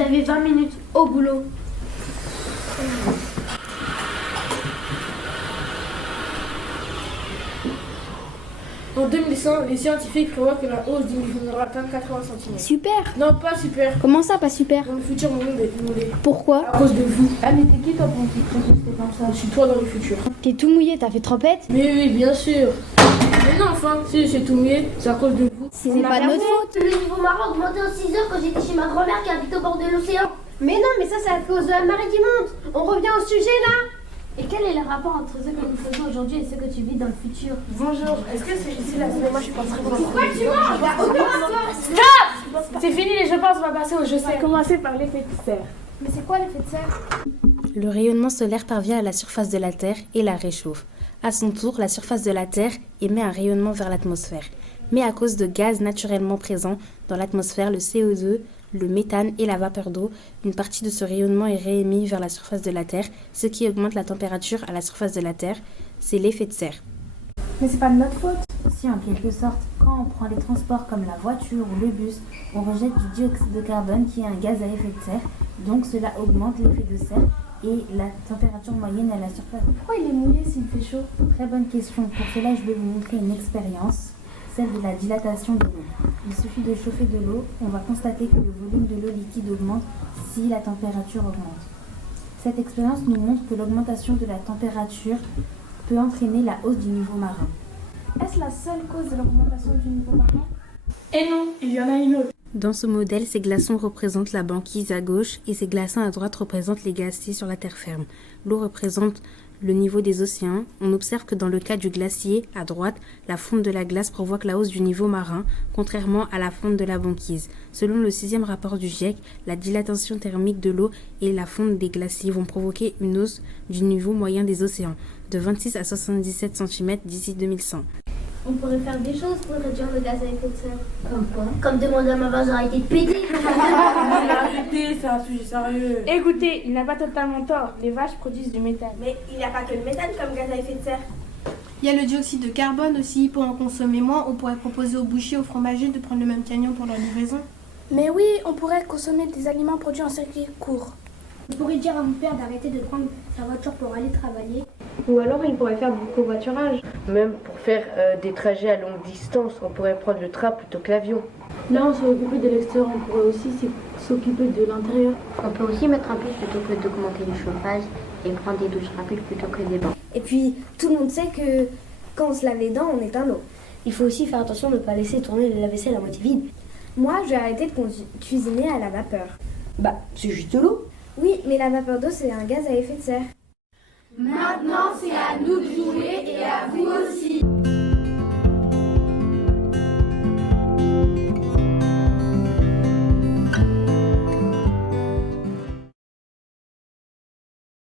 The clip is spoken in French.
Vous avez 20 minutes au boulot. En 2100, les scientifiques prévoient que la hausse du niveau marin atteint 80 cm. Super. Non, pas super. Comment ça, pas super? Dans le futur, mon monde est inondé. Pourquoi? À cause de vous. Ah mais t'es qui toi pour rester comme ça? Je suis toi dans le futur. T'es tout mouillé, t'as fait trempette? Mais oui, bien sûr. Mais non, enfin, si j'ai tout mouillé, c'est à cause de vous. C'est pas de notre faute. Le niveau marin a augmenté en 6 heures quand j'étais chez ma grand-mère qui habite au bord de l'océan. Mais non, mais ça, c'est à cause de la marée qui monte. On revient au sujet là. Et quel est le rapport entre ce que nous faisons aujourd'hui et ce que tu vis dans le futur? Bonjour, est-ce que c'est ici la cinéma? Je pense très bien. Pourquoi tu manges? Il y a aucun rapport. Stop! C'est fini les je pense, on va passer au je sais. Commencer par l'effet de serre. Mais c'est quoi l'effet de serre? Le rayonnement solaire parvient à la surface de la Terre et la réchauffe. À son tour, la surface de la Terre émet un rayonnement vers l'atmosphère. Mais à cause de gaz naturellement présents dans l'atmosphère, le CO2, le méthane et la vapeur d'eau, une partie de ce rayonnement est réémise vers la surface de la Terre, ce qui augmente la température à la surface de la Terre. C'est l'effet de serre. Mais c'est pas de notre faute. Si, en quelque sorte, quand on prend les transports comme la voiture ou le bus, on rejette du dioxyde de carbone qui est un gaz à effet de serre. Donc cela augmente l'effet de serre et la température moyenne à la surface. Pourquoi il est mouillé s'il fait chaud? Très bonne question. Pour cela, je vais vous montrer une expérience, celle de la dilatation de l'eau. Il suffit de chauffer de l'eau, on va constater que le volume de l'eau liquide augmente si la température augmente. Cette expérience nous montre que l'augmentation de la température peut entraîner la hausse du niveau marin. Est-ce la seule cause de l'augmentation du niveau marin? Et non, il y en a une autre. Dans ce modèle, ces glaçons représentent la banquise à gauche et ces glaçons à droite représentent les glaciers sur la terre ferme. L'eau représente le niveau des océans. On observe que dans le cas du glacier, à droite, la fonte de la glace provoque la hausse du niveau marin, contrairement à la fonte de la banquise. Selon le 6e rapport du GIEC, la dilatation thermique de l'eau et la fonte des glaciers vont provoquer une hausse du niveau moyen des océans, de 26 à 77 cm d'ici 2100. On pourrait faire des choses pour réduire le gaz à effet de serre. Comme quoi? Comme demander à ma vache d'arrêter de péter. Arrêtez, c'est un sujet sérieux. Écoutez, il n'a pas totalement tort. Les vaches produisent du méthane. Mais il n'y a pas que le méthane comme gaz à effet de serre. Il y a le dioxyde de carbone aussi. Pour en consommer moins, on pourrait proposer aux bouchers, aux fromagers de prendre le même camion pour leur livraison. Mais oui, on pourrait consommer des aliments produits en circuit court. On pourrait dire à mon père d'arrêter de prendre sa voiture pour aller travailler. Ou alors il pourrait faire du covoiturage. Même pour faire des trajets à longue distance, on pourrait prendre le train plutôt que l'avion. Là, on s'est occupé de l'extérieur, on pourrait aussi s'occuper de l'intérieur. On peut aussi mettre un plus plutôt que d'augmenter le chauffage et prendre des douches rapides plutôt que des bains. Et puis tout le monde sait que quand on se lave les dents, on éteint l'eau. Il faut aussi faire attention de ne pas laisser tourner le lave-vaisselle à moitié vide. Moi, j'ai arrêté de cuisiner à la vapeur. Bah, c'est juste de l'eau. Oui, mais la vapeur d'eau, c'est un gaz à effet de serre. Maintenant, c'est à nous de jouer et à vous aussi.